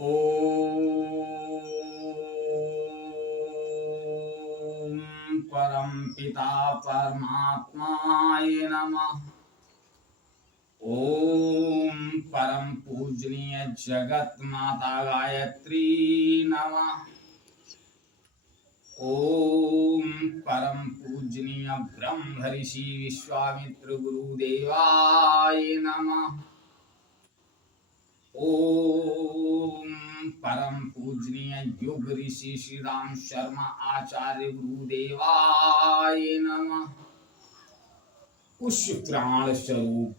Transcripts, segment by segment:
ओम परम पिता परमात्माय नमः। ओम परम पूजनीय जगत माता गायत्री नमः। ओम परम पूजनीय ब्रह्म ऋषि विश्वामित्र गुरुदेवाय नमः। ओम परम पूजनीय युग ऋषि श्री राम शर्मा आचार्य गुरुदेवाय नमः। पुष्य प्राण स्वरूप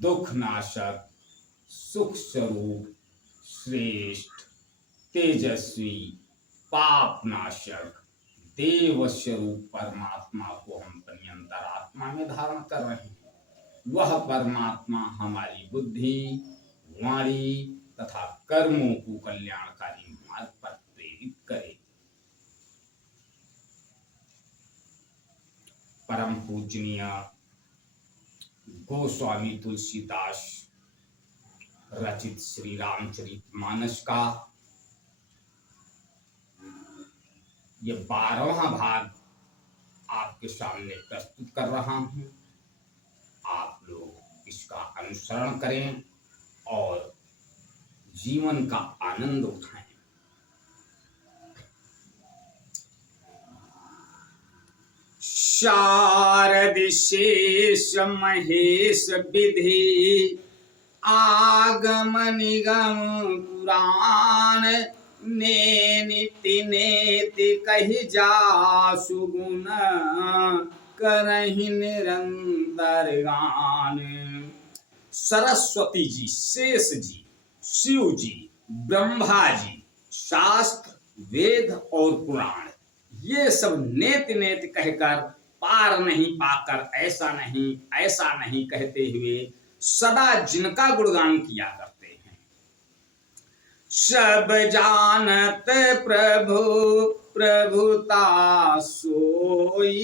दुख नाशक सुख स्वरूप श्रेष्ठ तेजस्वी पाप नाशक देव स्वरूप परमात्मा को हम अपनी अंतरात्मा में धारण कर रहे हैं। वह परमात्मा हमारी बुद्धि वाणी तथा कर्मों को कल्याणकारी मार्ग पर प्रेरित करे। परम पूजनीय गोस्वामी तुलसीदास रचित श्री रामचरितमानस का ये 12वां भाग आपके सामने प्रस्तुत कर रहा हूं। आप लोग इसका अनुसरण करें और जीवन का आनंद उठाएं। शारद शेष महेश विधि आगम निगम पुराण ने नीति नेति कही जा सुगुण करहि निरंतर गान। सरस्वती जी, शेष जी, शिव जी, ब्रह्मा जी, शास्त्र वेद और पुराण ये सब नेति नेति कहकर पार नहीं पाकर ऐसा नहीं कहते हुए सदा जिनका गुणगान किया करते हैं। सब जानत प्रभु प्रभुता सोई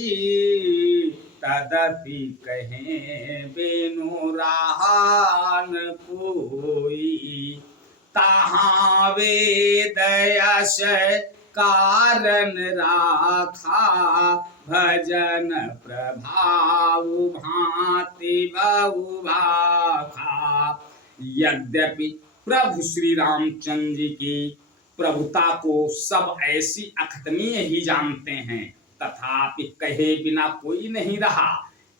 तदपि कहे बिनु राहन कोई। ताहाँ वेद यश कारण राखा भजन प्रभाव भांति बहु भाखा। यद्यपि प्रभु श्री रामचंद्र जी की प्रभुता को सब ऐसी अखतनीय ही जानते हैं, तथापि कहे बिना कोई नहीं रहा।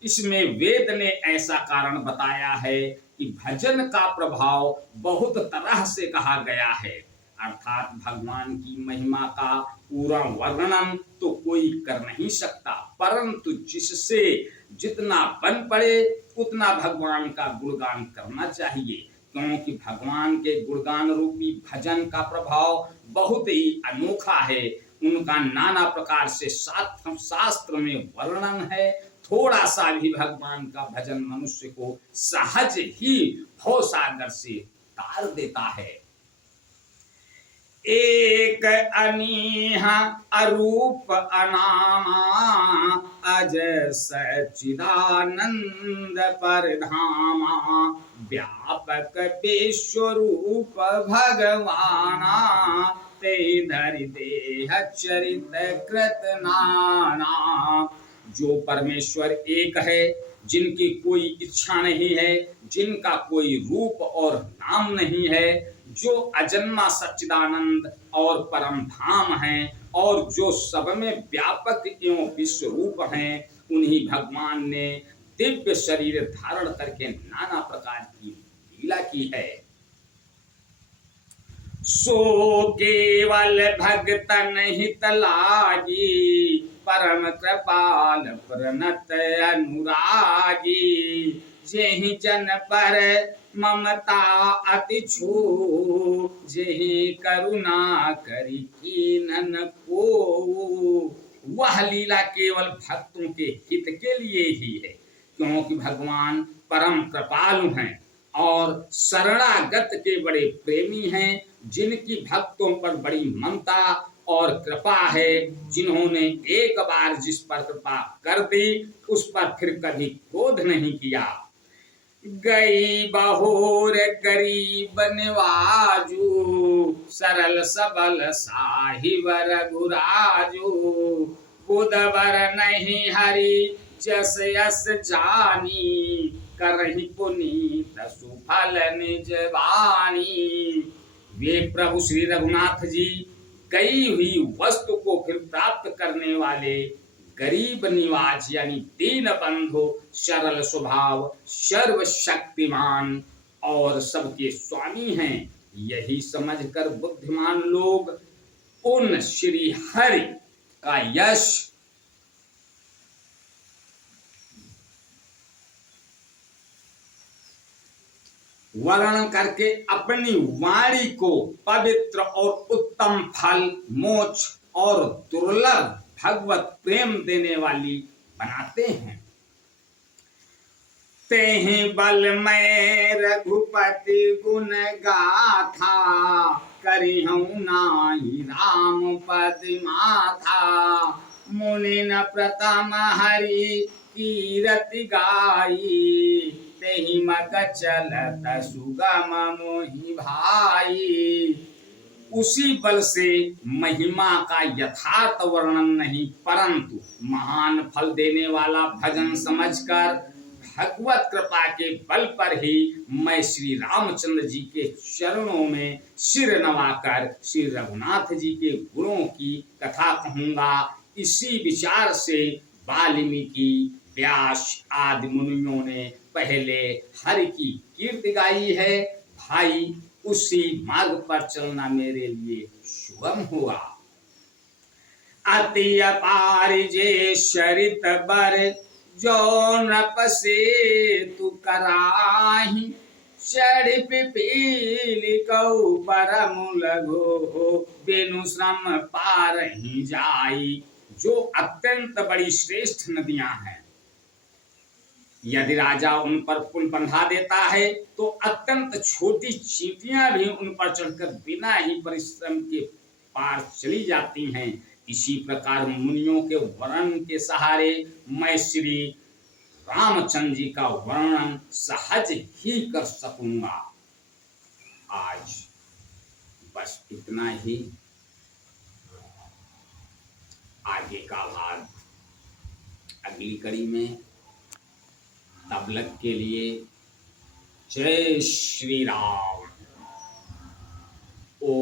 इसमें वेद ने ऐसा कारण बताया है कि भजन का प्रभाव बहुत तरह से कहा गया है, अर्थात भगवान की महिमा का पूरा वर्णन तो कोई कर नहीं सकता, परंतु जिससे जितना बन पड़े उतना भगवान का गुणगान करना चाहिए, क्योंकि भगवान के गुणगान रूपी भजन का प्रभाव बहुत ही अनोखा है। उनका नाना प्रकार से शास्त्र में वर्णन है। थोड़ा सा भी भगवान का भजन मनुष्य को सहज ही भव सागर से तार देता है। एक अनीह अरूप अनामा अज सच्चिदानंद परधामा। व्यापक विश्वरूप भगवाना ते धरि देह चरित कृत नाना। जो परमेश्वर एक है, जिनकी कोई इच्छा नहीं है, जिनका कोई रूप और नाम नहीं है, जो अजन्मा सच्चिदानंद और परम धाम हैं और जो सब में व्यापक एवं विश्व रूप हैं, उन्हीं भगवान ने दिव्य शरीर धारण करके नाना प्रकार की लीला की है। सो केवल भगतन हित लागी परम कृपाल प्रणत अनुरागी। जेहि जन पर ममता अति छू जेहि करुणा करी कीनन को। वह लीला केवल भक्तों के हित के लिए ही है, क्योंकि भगवान परम कृपालु हैं और शरणागत के बड़े प्रेमी हैं, जिनकी भक्तों पर बड़ी ममता और कृपा है। जिन्होंने एक बार जिस पर कृपा कर दी उस पर फिर कभी क्रोध नहीं किया। गई बहोर गरीब निवाजू, सरल सबल साहिब रघुराजू। बुधवर नहीं हरि जस यस जानी, करहि पुनीत सुफल निज वाणी। वे प्रभु श्री रघुनाथ जी गई हुई वस्तु को फिर प्राप्त करने वाले गरीब निवाज यानी दीन बंधु, सरल स्वभाव, सर्वशक्तिमान और सबके स्वामी हैं। यही समझकर बुद्धिमान लोग उन श्री हरि का यश वर्णन करके अपनी वाणी को पवित्र और उत्तम फल, मोक्ष और दुर्लभ भगवत प्रेम देने वाली बनाते हैं। तेहि बल मैं रघुपति गुण गाथा, करिहूँ नाहि राम पद माथा। मुनि न प्रथम हरि कीरति गाई, तेहि मग चलत सुगम मोहि भाई। उसी बल से महिमा का यथार्थ वर्णन नहीं, परंतु महान फल देने वाला भजन समझकर भगवत कृपा के बल पर ही मैं श्री रामचंद्र जी के चरणों में सिर नवाकर श्री रघुनाथ जी के गुणों की कथा कहूंगा। इसी विचार से वाल्मीकि, व्यास आदि मुनियों ने पहले हरि की कीर्ति गाई है। भाई, उसी मार्ग पर चलना मेरे लिए सुगम हुआ। अति अपार जे शरित बर, जो नृप से तू कराही। चढ़ पिपील कौ परम लगो, बिनु श्रम पार ही जाई। जो अत्यंत बड़ी श्रेष्ठ नदियां हैं, यदि राजा उन पर पुल बंधा देता है तो अत्यंत छोटी चींटियां भी उन पर चढ़कर बिना ही परिश्रम के पार चली जाती हैं। इसी प्रकार मुनियों के वर्णन के सहारे मैं श्री रामचंद्र जी का वर्णन सहज ही कर सकूंगा। आज बस इतना ही। आगे का भाग अगली कड़ी में। तब तक के लिए जय श्री राम। ओ